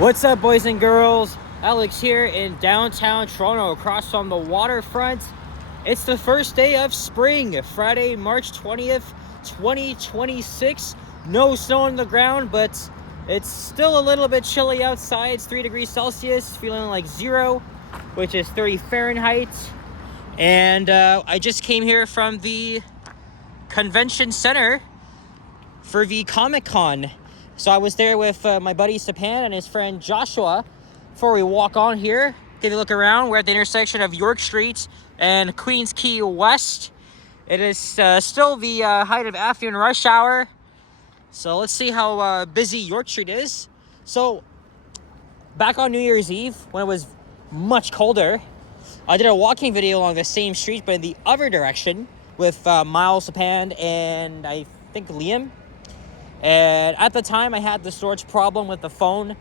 What's up, boys and girls? Alex here in downtown Toronto, across from the waterfront. It's the first day of spring, Friday, March 20th, 2026. No snow on the ground, but it's still a little bit chilly outside. It's 3 degrees Celsius, feeling like 0, which is 30 Fahrenheit. And I just came here from the convention center for the Comic-Con. So I was there with my buddy Sapan and his friend Joshua. Before we walk on here, give you a look around. We're at the intersection of York Street and Queens Quay West. It is still the height of afternoon rush hour. So let's see how busy York Street is. So back on New Year's Eve, when it was much colder, I did a walking video along the same street, but in the other direction with Miles, Sapan, and I think Liam. And at the time, I had the storage problem with the phone,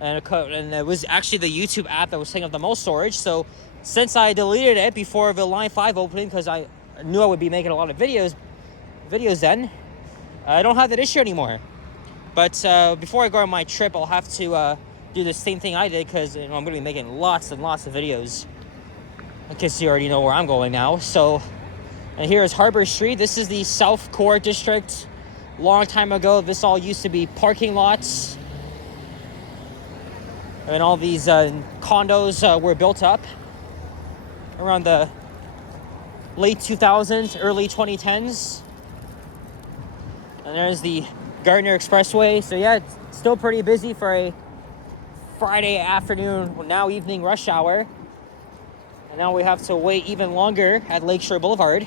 and it was actually the YouTube app that was taking up the most storage. So since I deleted it before the Line 5 opening, because I knew I would be making a lot of videos then, I don't have that issue anymore. But before I go on my trip, I'll have to do the same thing I did, because I'm going to be making lots and lots of videos. In case you already know where I'm going now. So, and here is Harbor Street. This is the South Core District. Long time ago, this all used to be parking lots, and all these condos were built up around the late 2000s, early 2010s. And there's the Gardner Expressway. So yeah, it's still pretty busy for a Friday afternoon, now evening rush hour. And now we have to wait even longer at Lakeshore Boulevard.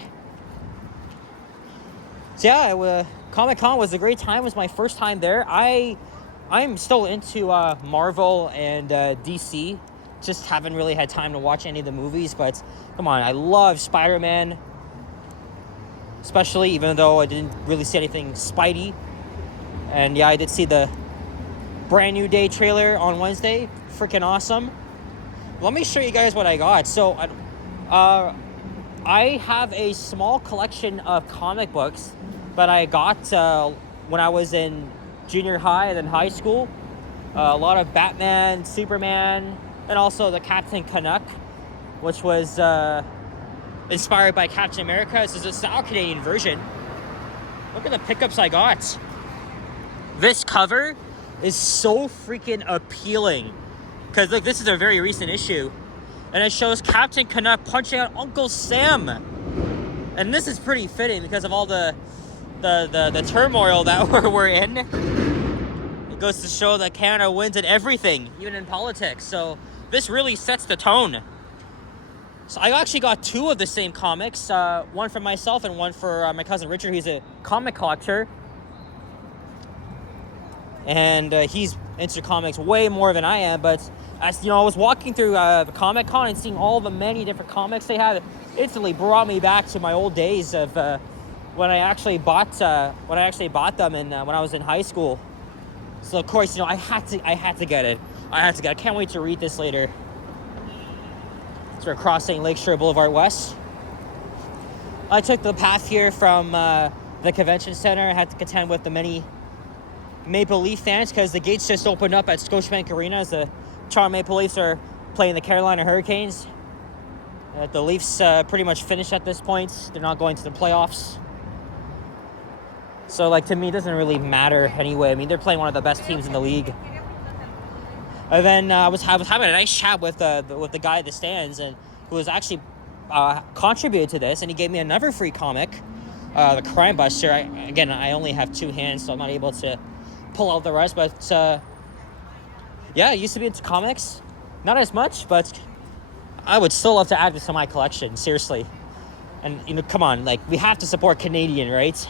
So yeah, Comic-Con was a great time. It was my first time there. I'm still into Marvel and DC. Just haven't really had time to watch any of the movies, but come on, I love Spider-Man. Especially, even though I didn't really see anything Spidey. And yeah, I did see the Brand New Day trailer on Wednesday. Freaking awesome. Let me show you guys what I got. So, I have a small collection of comic books that I got when I was in junior high and then high school. A lot of Batman, Superman, and also the Captain Canuck, which was inspired by Captain America. This is a South Canadian version. Look at the pickups I got. This cover is so freaking appealing. Because look, this is a very recent issue. And it shows Captain Canuck punching out Uncle Sam. And this is pretty fitting because of all the turmoil that we're in. It goes to show that Canada wins at everything, even in politics. So this really sets the tone. So I actually got 2 of the same comics. One for myself and one for my cousin Richard. He's a comic collector. And he's into comics way more than I am. But as you know, I was walking through the Comic-Con and seeing all the many different comics they had. It instantly brought me back to my old days of when I actually bought them when I was in high school. So of course, you know, I had to get it. I can't wait to read this later. So we're crossing Lakeshore Boulevard West. I took the path here from the convention center. I had to contend with the many Maple Leaf fans because the gates just opened up at Scotiabank Arena as the Toronto Maple Leafs are playing the Carolina Hurricanes. The Leafs pretty much finished at this point. They're not going to the playoffs. So, like, to me, it doesn't really matter anyway. I mean, they're playing one of the best teams in the league. And then I was having a nice chat with the guy at the stands, and who was actually contributed to this, and he gave me another free comic, the Crime Buster. I only have 2 hands, so I'm not able to pull out the rest. But yeah, I used to be into comics, not as much, but I would still love to add this to my collection. Seriously, and you know, come on, like, we have to support Canadian, right?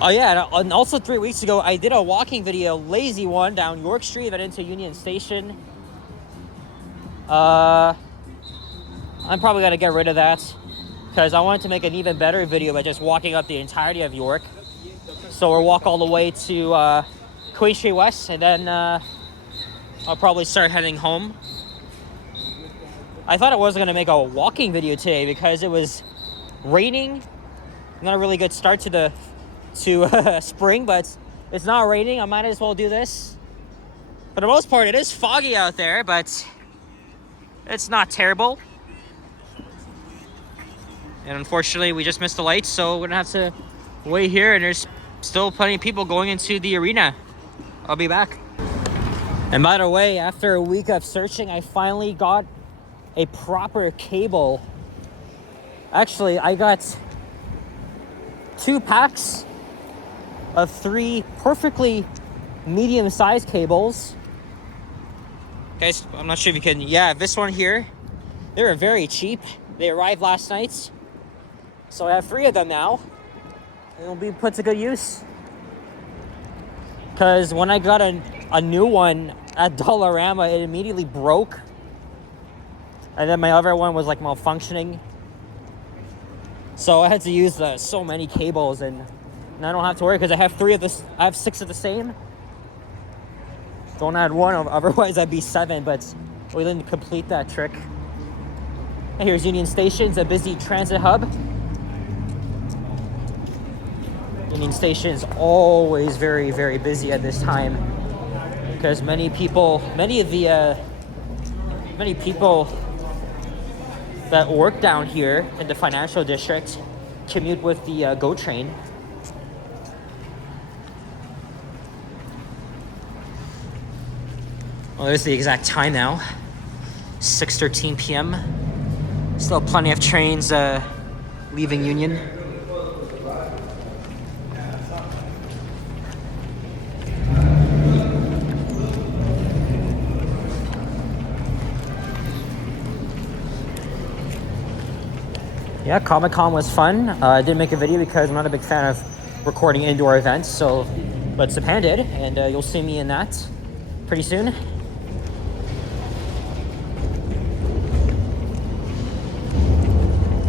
Oh yeah, and also 3 weeks ago, I did a walking video, lazy one, down York Street and into Union Station. I'm probably going to get rid of that, because I wanted to make an even better video by just walking up the entirety of York. So we'll walk all the way to Queen Street West, and then I'll probably start heading home. I thought I wasn't going to make a walking video today because it was raining. Not a really good start to spring, but It's not raining. I might as well do this. For the most part, it is foggy out there, but it's not terrible. And unfortunately, we just missed the lights, so we're gonna have to wait here, and there's still plenty of people going into the arena. I'll be back. And by the way, after a week of searching, I finally got a proper cable. Actually, I got 2 packs of 3 perfectly medium-sized cables. Guys, I'm not sure if you can, yeah, this one here, they were very cheap. They arrived last night. So I have 3 of them now, and it'll be put to good use. Because when I got a new one at Dollarama, it immediately broke. And then my other one was like malfunctioning. So I had to use so many cables, and I don't have to worry because I have 3 of this. I have 6 of the same. Don't add 1, otherwise I'd be 7, but we didn't complete that trick. And here's Union Station's a busy transit hub. Union Station is always very, very busy at this time because many people that work down here in the financial district commute with the GO train. Well, there's the exact time now, 6:13 p.m. Still plenty of trains leaving Union. Yeah, Comic-Con was fun. I didn't make a video because I'm not a big fan of recording indoor events, but Japan did, and you'll see me in that pretty soon.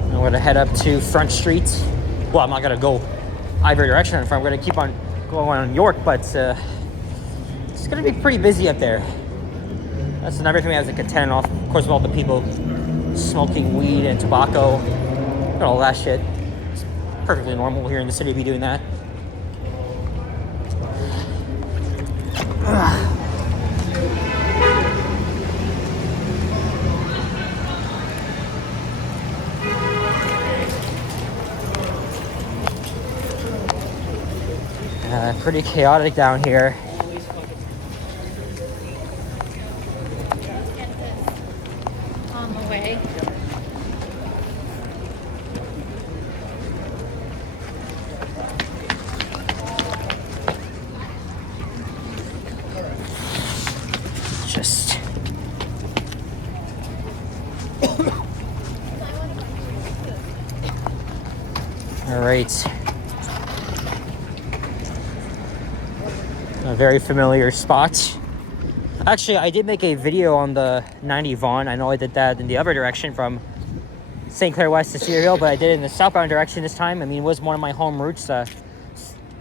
I'm gonna head up to Front Street. Well, I'm not gonna go either direction. I'm gonna keep on going on York, but it's gonna be pretty busy up there. That's another thing I have to contend off, of course, with all the people smoking weed and tobacco. And all that shit. It's perfectly normal here in the city to be doing that. Pretty chaotic down here. On the way. Just all right. A very familiar spot. Actually, I did make a video on the 90 Vaughan. I know I did that in the other direction from St. Clair West to Cedar Hill, but I did it in the southbound direction this time. I mean, it was one of my home routes. It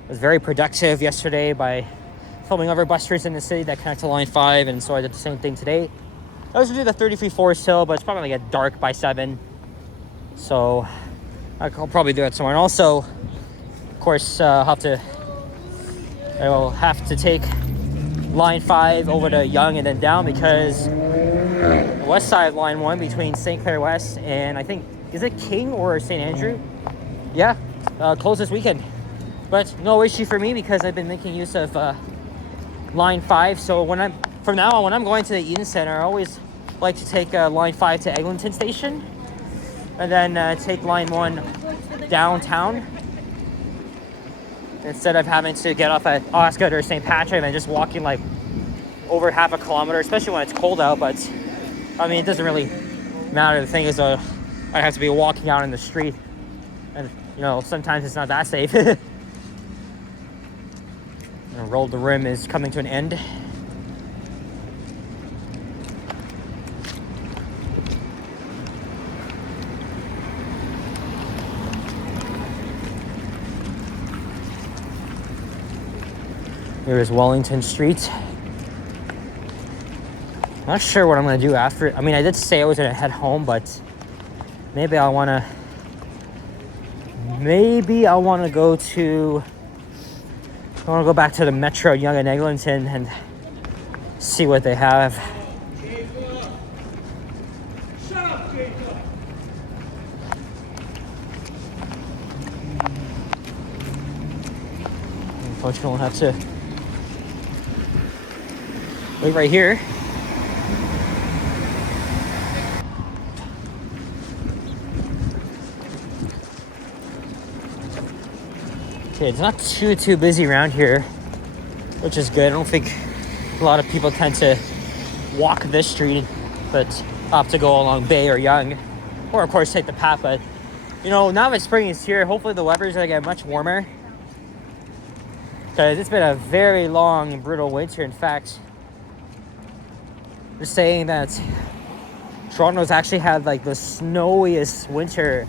was very productive yesterday by filming other bus routes in the city that connect to Line 5, and so I did the same thing today. I was gonna do the 33 Forest Hill, but it's probably gonna get dark by 7. So I'll probably do that somewhere. And also, of course, I will have to take Line 5 over to Yonge and then down because the west side of Line 1 between St. Clair West and I think, is it King or St. Andrew? Yeah, closed this weekend. But no issue for me because I've been making use of Line 5. So from now on, when I'm going to the Eden Center, I always like to take Line 5 to Eglinton Station and then take Line 1 downtown, instead of having to get off at Osgood or St. Patrick and just walking like over half a kilometer, especially when it's cold out. But I mean, it doesn't really matter. The thing is, I have to be walking out in the street, and you know, sometimes it's not that safe. Roll the Rim is coming to an end. Here's Wellington Street. Not sure what I'm gonna do after. I mean, I did say I was gonna head home, but maybe I wanna go to I want to go back to the Metro Yonge and Eglinton and see what they have. Unfortunately, we'll have to wait right here. Okay, it's not too busy around here, which is good. I don't think a lot of people tend to walk this street, but opt to go along Bay or Yonge, or of course take the path. But you know, now that spring is here, hopefully the weather's gonna get much warmer, because it's been a very long and brutal winter. In fact, they're saying that Toronto's actually had like the snowiest winter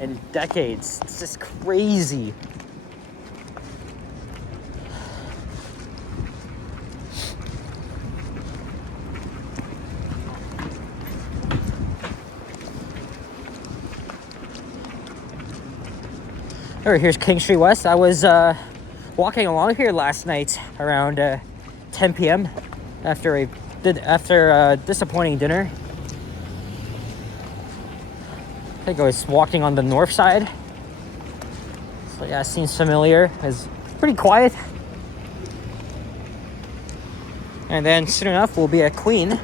in decades. It's just crazy. Here's King Street West. I was walking along here last night around 10 p.m. after a disappointing dinner. I think I was walking on the north side. So yeah, it seems familiar. It's pretty quiet. And then soon enough, we'll be at Queen.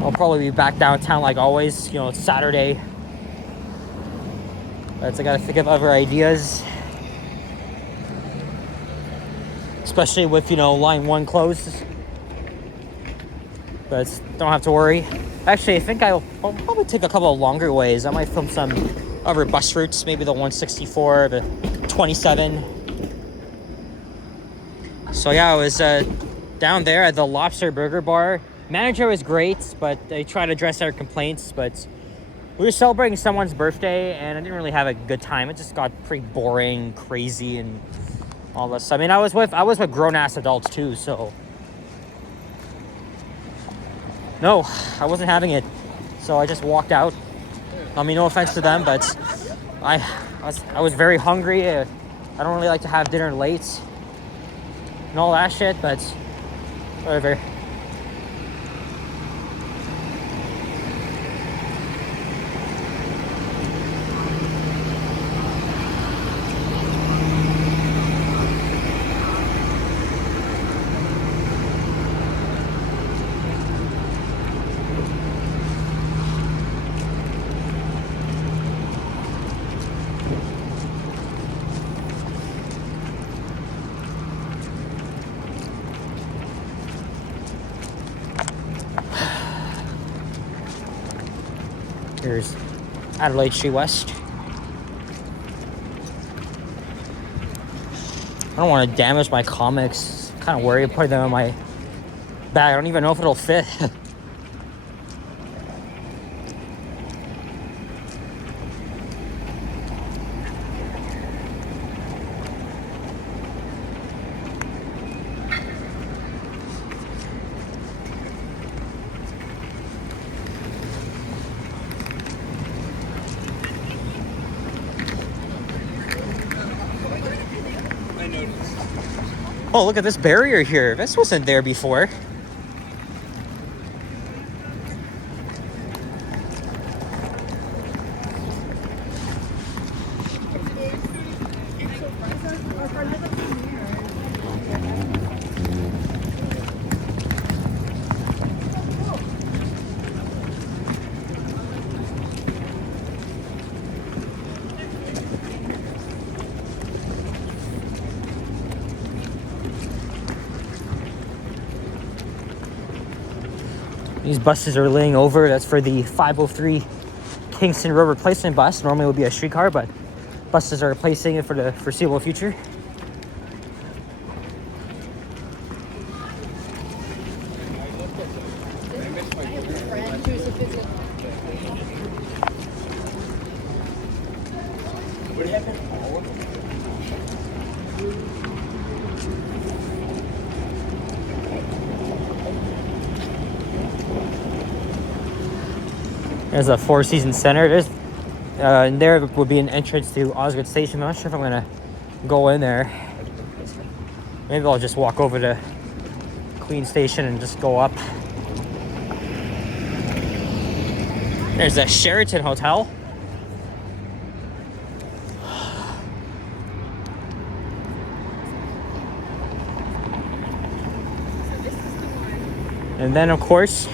I'll probably be back downtown like always. You know, it's Saturday. But I gotta think of other ideas. Especially with, you know, line 1 closed. But don't have to worry. Actually, I think I'll probably take a couple of longer ways. I might film some other bus routes. Maybe the 164, the 27. So yeah, I was down there at the Lobster Burger Bar. Manager was great, but they tried to address our complaints. But we were celebrating someone's birthday, and I didn't really have a good time. It just got pretty boring, crazy, and all this. I mean, I was with grown-ass adults too, so no, I wasn't having it. So I just walked out. I mean, no offense to them, but I was very hungry. I don't really like to have dinner late and all that shit, but whatever. Here's Adelaide Street West. I don't want to damage my comics. Kind of worried putting them in my bag. I don't even know if it'll fit. Oh, look at this barrier here. This wasn't there before. These buses are laying over. That's for the 503 Kingston Road replacement bus. Normally it would be a streetcar, but buses are replacing it for the foreseeable future. There's a Four Seasons Center. And there would be an entrance to Osgood Station. I'm not sure if I'm gonna go in there. Maybe I'll just walk over to Queen Station and just go up. There's a Sheraton Hotel. And then, of course,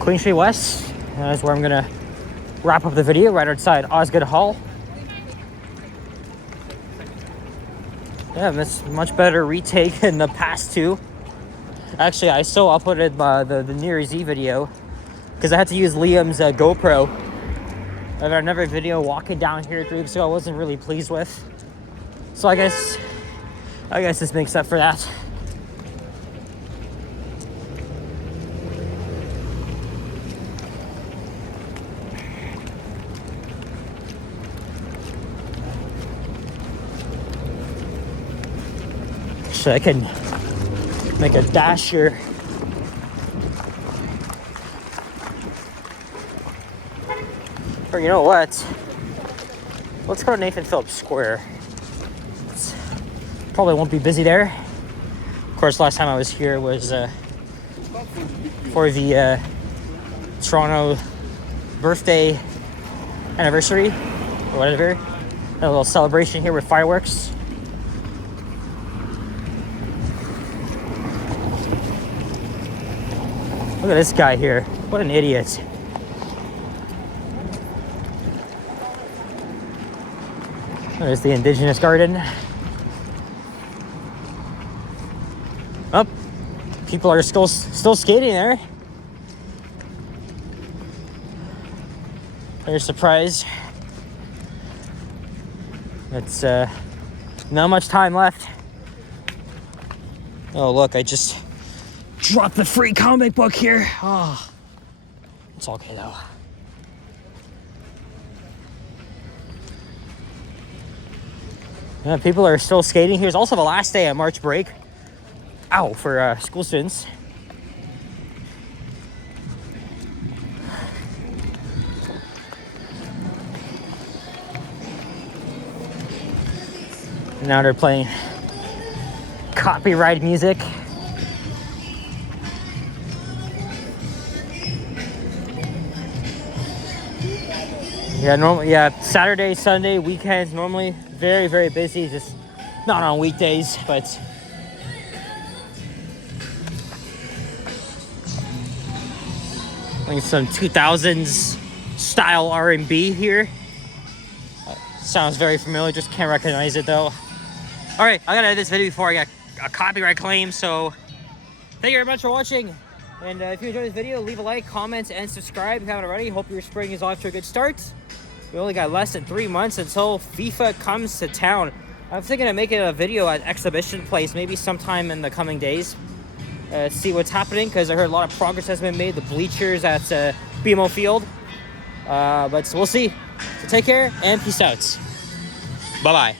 Queen Street West. That's where I'm gonna wrap up the video, right outside Osgood Hall. Yeah, that's much better retake than the past two. Actually, I still uploaded the New Year's Eve video because I had to use Liam's GoPro. I had another video walking down here 3 weeks ago I wasn't really pleased with. So I guess this makes up for that. So I can make a dash here. Or you know what? Let's go to Nathan Phillips Square. Probably won't be busy there. Of course, last time I was here was for the Toronto birthday anniversary or whatever. A little celebration here with fireworks. Look at this guy here. What an idiot. There's the Indigenous Garden. Oh, people are still skating there. They're surprised. It's not much time left. Oh, look, I just dropped the free comic book here. Oh, it's okay though. Yeah, people are still skating. Here's also the last day of March break. Ow, for school students. Now they're playing copyright music. Yeah, Saturday, Sunday, weekends, normally very, very busy. Just not on weekdays, but I think some 2000s style R&B here. Sounds very familiar, just can't recognize it though. All right, I gotta edit this video before I get a copyright claim, so thank you very much for watching. And if you enjoyed this video, leave a like, comment, and subscribe if you haven't already. Hope your spring is off to a good start. We only got less than 3 months until FIFA comes to town. I'm thinking of making a video at Exhibition Place, maybe sometime in the coming days. See what's happening, because I heard a lot of progress has been made. The bleachers at BMO Field. But we'll see. So take care, and peace out. Bye-bye.